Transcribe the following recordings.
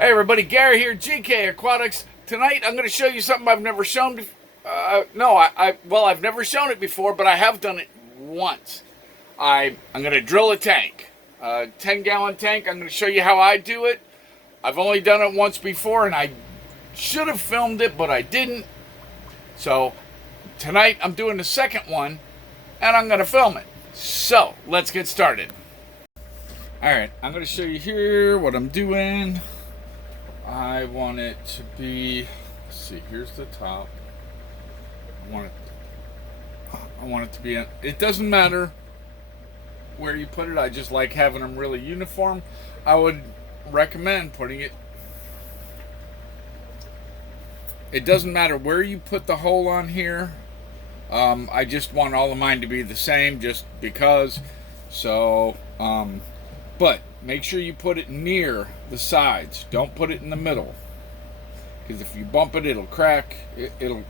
Hey everybody, Gary here, GK Aquatics. Tonight I'm going to show you something I've never shown before. I've never shown it before, but I have done it once. I'm going to drill a tank, a 10-gallon tank. I'm going to show you how I do it. I've only done it once before, and I should have filmed it, but I didn't. So tonight I'm doing the second one, and I'm going to film it. So let's get started. All right, I'm going to show you here what I'm doing. I want it to be, let's see, here's the top. I want it to be, it doesn't matter where you put it. I just like having them really uniform. I would recommend putting it, it doesn't matter where you put the hole on here. I just want all of mine to be the same just because. So, but make sure you put it near the sides. Don't put it in the middle, because if you bump it, it'll crack. And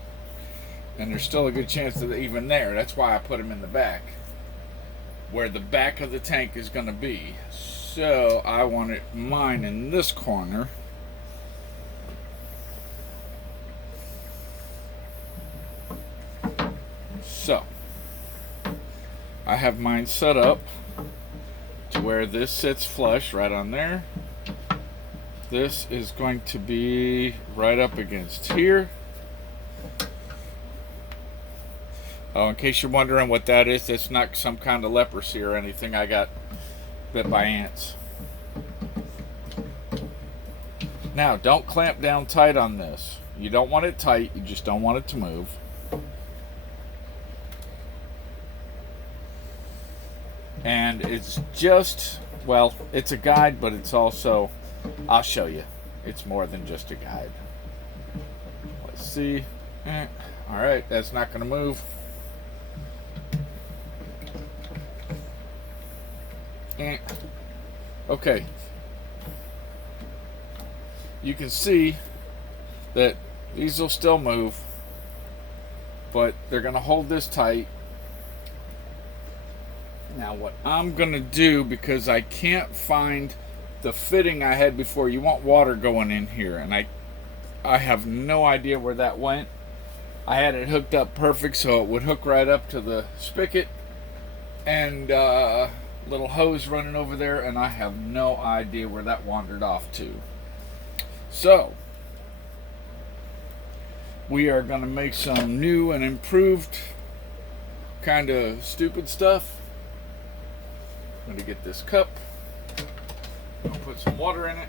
there's still a good chance that even there. That's why I put them in the back, where the back of the tank is going to be. So I want mine in this corner. So I have mine set up to where this sits flush right on there. This is going to be right up against here. Oh, in case you're wondering what that is, it's not some kind of leprosy or anything. I got bit by ants. Now, don't clamp down tight on this. You don't want it tight, you just don't want it to move. And it's just, well, it's a guide, but it's also, I'll show you, it's more than just a guide. Let's see. All right, that's not going to move. Okay. You can see that these will still move, but they're going to hold this tight. Now what I'm going to do, because I can't find the fitting I had before, you want water going in here, and I have no idea where that went. I had it hooked up perfect so it would hook right up to the spigot, and little hose running over there, and I have no idea where that wandered off to. So we are going to make some new and improved kind of stupid stuff. I'm going to get this cup, I'll put some water in it.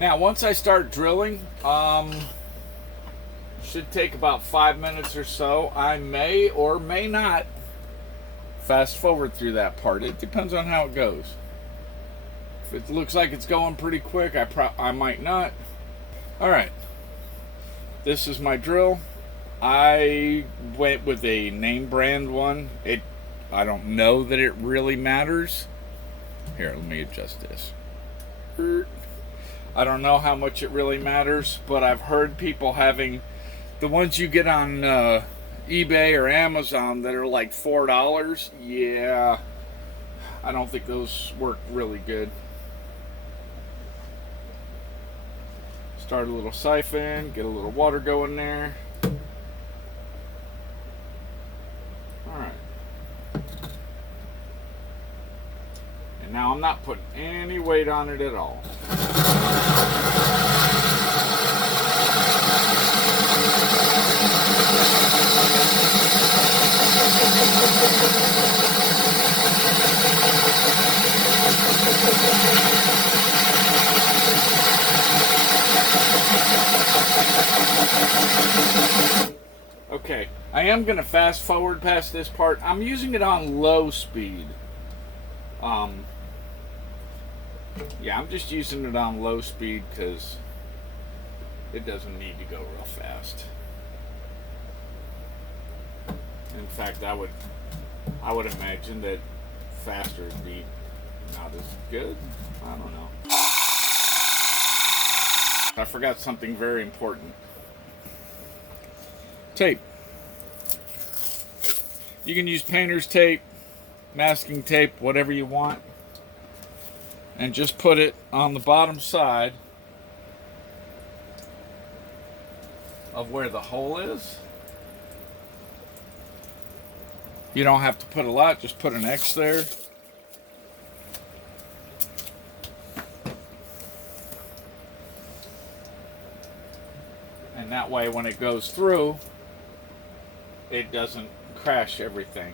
Now, once I start drilling, should take about 5 minutes or so. I may or may not fast forward through that part. It depends on how it goes. If it looks like it's going pretty quick, I might not. All right, this is my drill. I went with a name brand one. I don't know that it really matters. Here, let me adjust this. I don't know how much it really matters, but I've heard people having the ones you get on eBay or Amazon that are like $4. Yeah, I don't think those work really good. Start a little siphon, get a little water going there. Alright. And now I'm not putting any weight on it at all. Okay, I am going to fast forward past this part. I'm using it on low speed. Yeah, I'm just using it on low speed because it doesn't need to go real fast. In fact, I would imagine that faster would be not as good. I don't know. I forgot something very important. Tape. You can use painter's tape, masking tape, whatever you want, and just put it on the bottom side of where the hole is. You don't have to put a lot, just put an X there. And that way when it goes through, it doesn't crash everything.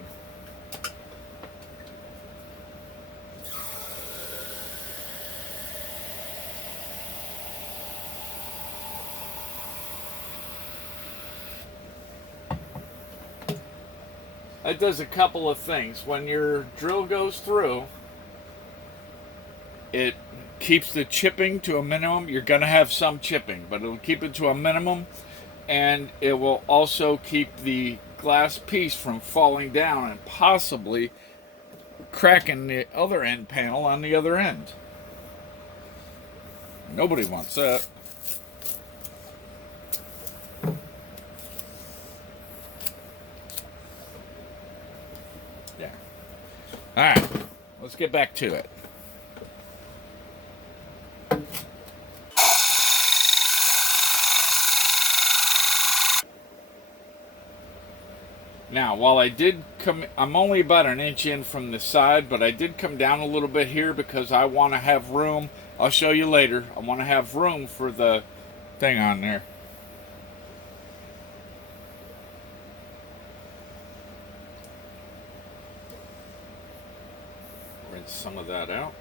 It does a couple of things. When your drill goes through, it keeps the chipping to a minimum. You're going to have some chipping, but it'll keep it to a minimum, and it will also keep the glass piece from falling down and possibly cracking the other end panel on the other end. Nobody wants that. Yeah. All right, let's get back to it. Now, while I did come, I'm only about an inch in from the side, but I did come down a little bit here because I want to have room. I'll show you later. I want to have room for the thing on there. Rinse some of that out.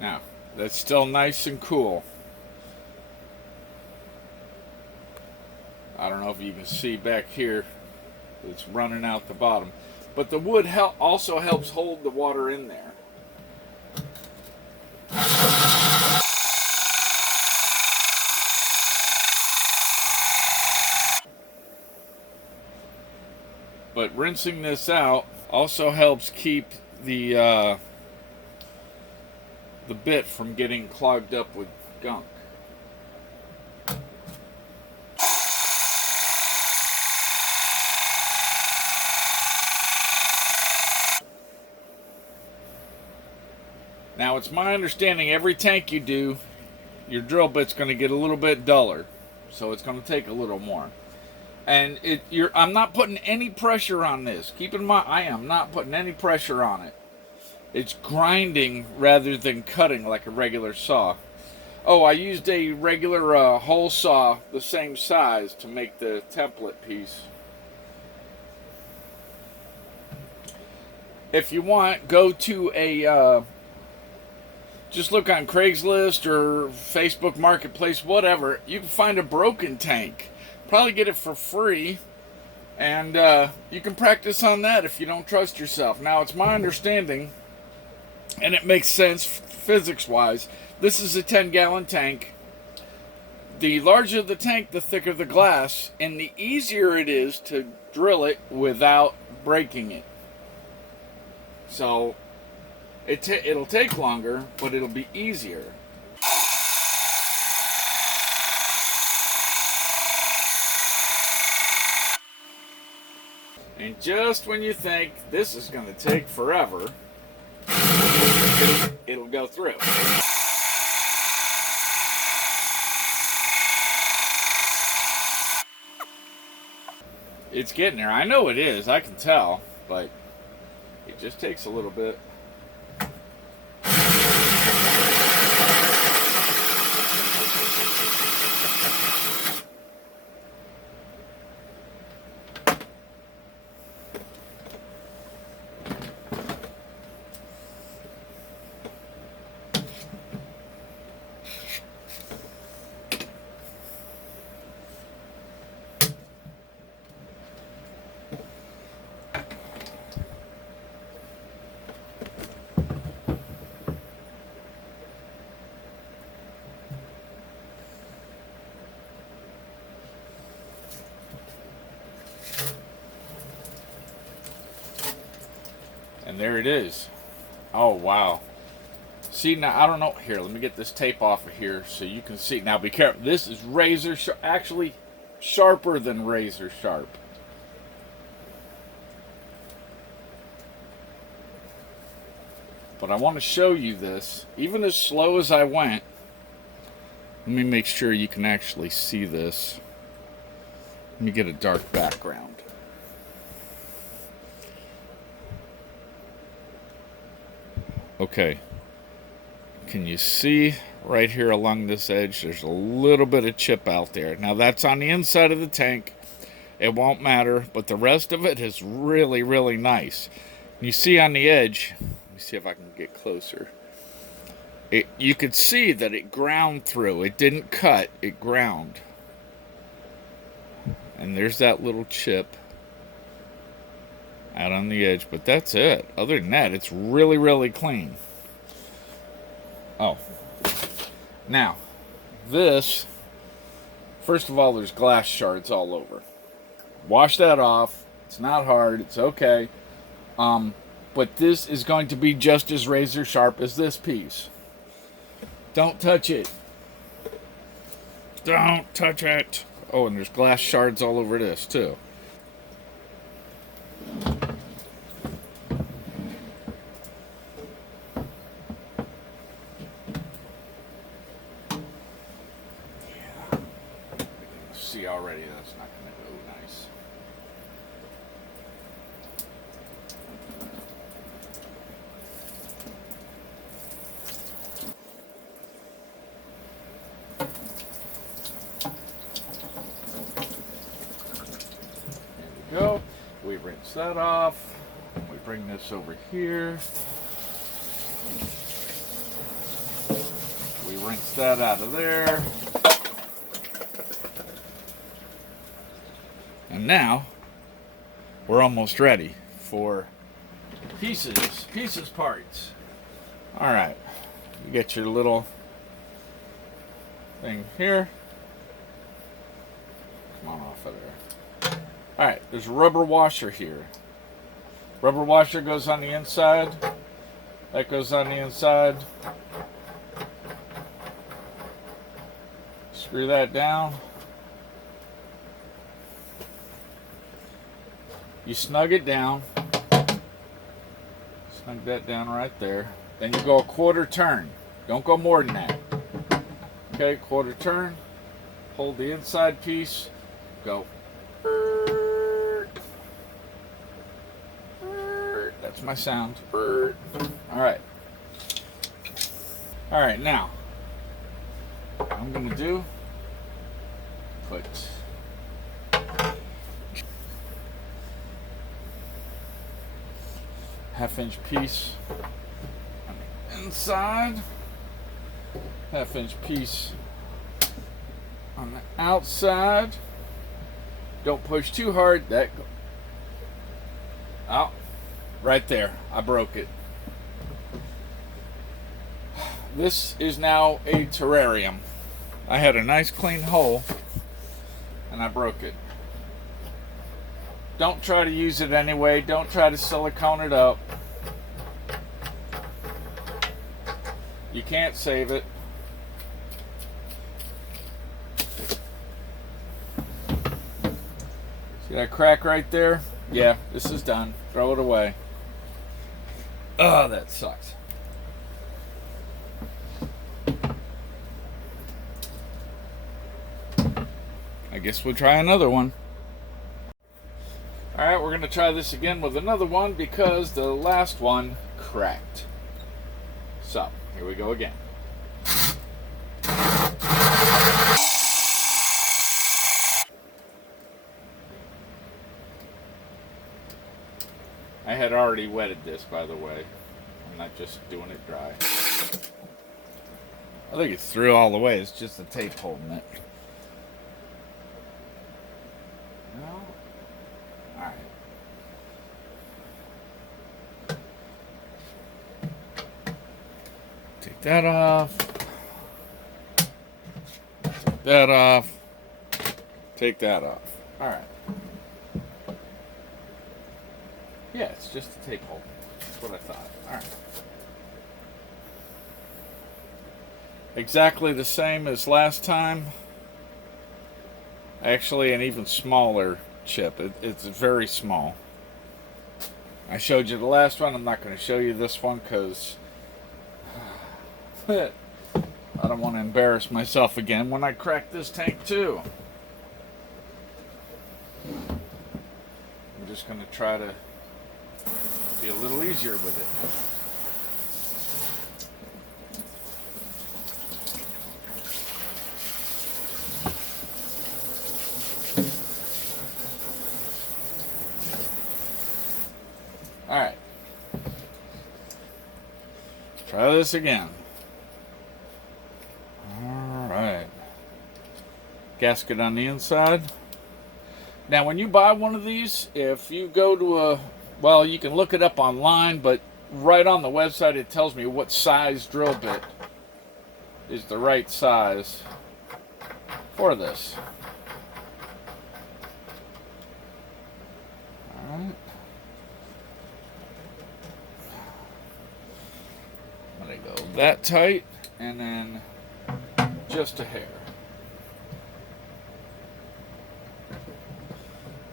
Now, that's still nice and cool. I don't know if you can see back here, it's running out the bottom. But the wood also helps hold the water in there. But rinsing this out also helps keep the bit from getting clogged up with gunk. Now, it's my understanding every tank you do, your drill bit's going to get a little bit duller, so it's going to take a little more. And I'm not putting any pressure on this. Keep in mind, I am not putting any pressure on it. It's grinding rather than cutting like a regular saw. Oh, I used a regular hole saw the same size to make the template piece. If you want, go to a just look on Craigslist or Facebook Marketplace, whatever. You can find a broken tank. Probably get it for free. And you can practice on that if you don't trust yourself. Now, it's my understanding, and it makes sense physics-wise, this is a 10-gallon tank. The larger the tank, the thicker the glass, and the easier it is to drill it without breaking it. So, it'll take longer, but it'll be easier. And just when you think this is going to take forever, it'll go through. It's getting there. I know it is. I can tell, but it just takes a little bit. And there it is. Oh, wow. See, now, I don't know. Here, let me get this tape off of here so you can see. Now, be careful. This is razor sharp. Actually, sharper than razor sharp. But I want to show you this. Even as slow as I went, let me make sure you can actually see this. Let me get a dark background. Okay. Can you see right here along this edge? There's a little bit of chip out there. Now that's on the inside of the tank. It won't matter, but the rest of it is really, really nice. You see on the edge, let me see if I can get closer. You could see that it ground through. It didn't cut, it ground. And there's that little chip out on the edge, but that's it. Other than that, it's really, really clean. Oh. Now, this, first of all, there's glass shards all over. Wash that off. It's not hard. It's okay. But this is going to be just as razor sharp as this piece. Don't touch it. Don't touch it. Oh, and there's glass shards all over this, too. See already that's not going to go nice. There we go. We rinse that off. We bring this over here. We rinse that out of there. And now, we're almost ready for pieces parts. All right, you get your little thing here. Come on off of there. All right, there's a rubber washer here. Rubber washer goes on the inside. That goes on the inside. Screw that down. You snug it down. Snug that down right there. Then you go a quarter turn. Don't go more than that. Okay, quarter turn. Hold the inside piece. Go. That's my sound. Alright. Alright, now, what I'm going to do, put half-inch piece on the inside, half-inch piece on the outside. Don't push too hard. That go out right there. I broke it. This is now a terrarium. I had a nice clean hole and I broke it. Don't try to use it anyway. Don't try to silicone it up. You can't save it. See that crack right there? Yeah, this is done. Throw it away. Oh, that sucks. I guess we'll try another one. Alright, we're going to try this again with another one because the last one cracked. So, here we go again. I had already wetted this, by the way. I'm not just doing it dry. I think it's through all the way. It's just the tape holding it. No? Alright. Take that off. Take that off. Take that off. Alright. Yeah, it's just a tape hole. That's what I thought. All right. Exactly the same as last time. Actually, an even smaller chip. It's very small. I showed you the last one. I'm not going to show you this one because I don't want to embarrass myself again when I crack this tank too. I'm just going to try to be a little easier with it. All right. Try this again. All right. Gasket on the inside. Now, when you buy one of these, if you go to well, you can look it up online, but right on the website it tells me what size drill bit is the right size for this. All right. I'm going to go that tight, and then just a hair.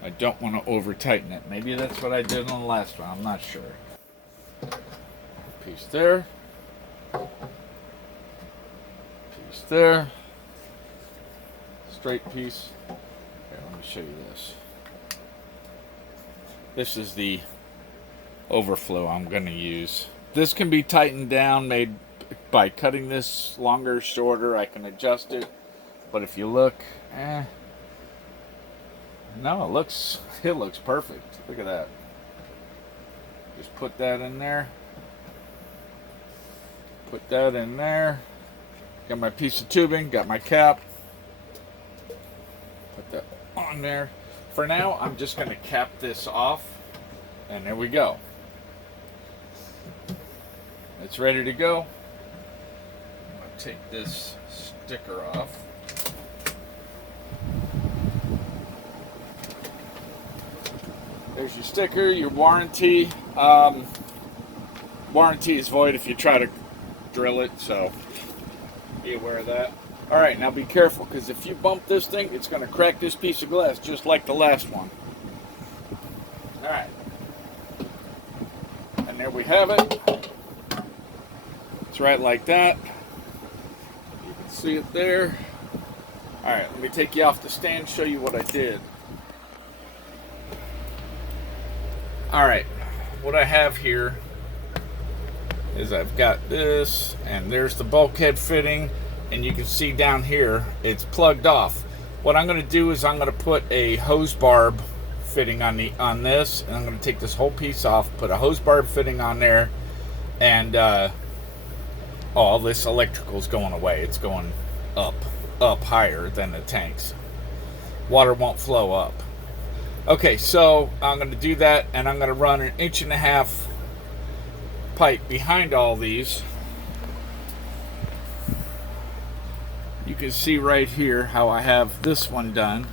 I don't want to over tighten it. Maybe that's what I did on the last one. I'm not sure. Piece there. Piece there. Straight piece. Here, let me show you this. This is the overflow I'm going to use. This can be tightened down, made by cutting this longer, shorter. I can adjust it. But if you look, no, it looks perfect. Look at that. Just put that in there. Put that in there. Got my piece of tubing, got my cap. Put that on there. For now, I'm just going to cap this off. And there we go. It's ready to go. I'm going to take this sticker off. There's your sticker, your warranty. Warranty is void if you try to drill it, so be aware of that. All right, now be careful, because if you bump this thing, it's going to crack this piece of glass just like the last one. All right. And there we have it. It's right like that. You can see it there. All right, let me take you off the stand, show you what I did. All right, what I have here is I've got this, and there's the bulkhead fitting, and you can see down here it's plugged off. What I'm going to do is I'm going to put a hose barb fitting on this, and I'm going to take this whole piece off, put a hose barb fitting on there, and all this electrical is going away. It's going up higher than the tanks. Water won't flow up. Okay, so I'm going to do that, and I'm going to run 1.5 inch pipe behind all these. You can see right here how I have this one done.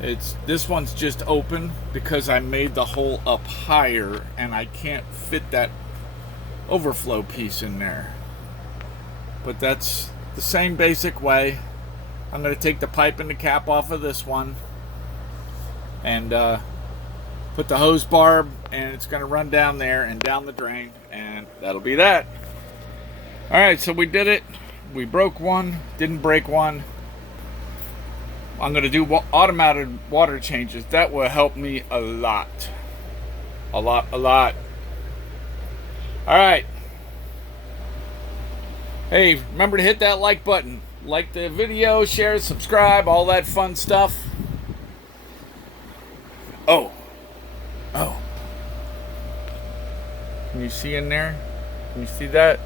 This one's just open because I made the hole up higher, and I can't fit that overflow piece in there. But that's the same basic way. I'm going to take the pipe and the cap off of this one, and put the hose barb, and it's going to run down there and down the drain, and that'll be that. All right, so we did it. We broke one, didn't break one. I'm going to do automated water changes. That will help me a lot. A lot. All right. Hey, remember to hit that like button. Like the video, share, subscribe, all that fun stuff. Oh. Can you see in there? Can you see that?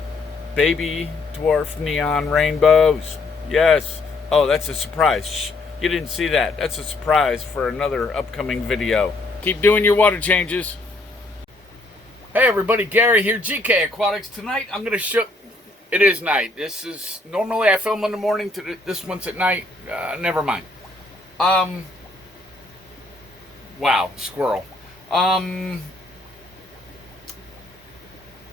Baby dwarf neon rainbows. Yes. Oh, that's a surprise. Shh. You didn't see that. That's a surprise for another upcoming video. Keep doing your water changes. Hey everybody, Gary here, GK Aquatics. Tonight I'm going to show... It is night. This is... Normally I film in the morning. This one's at night. Never mind. Wow, squirrel.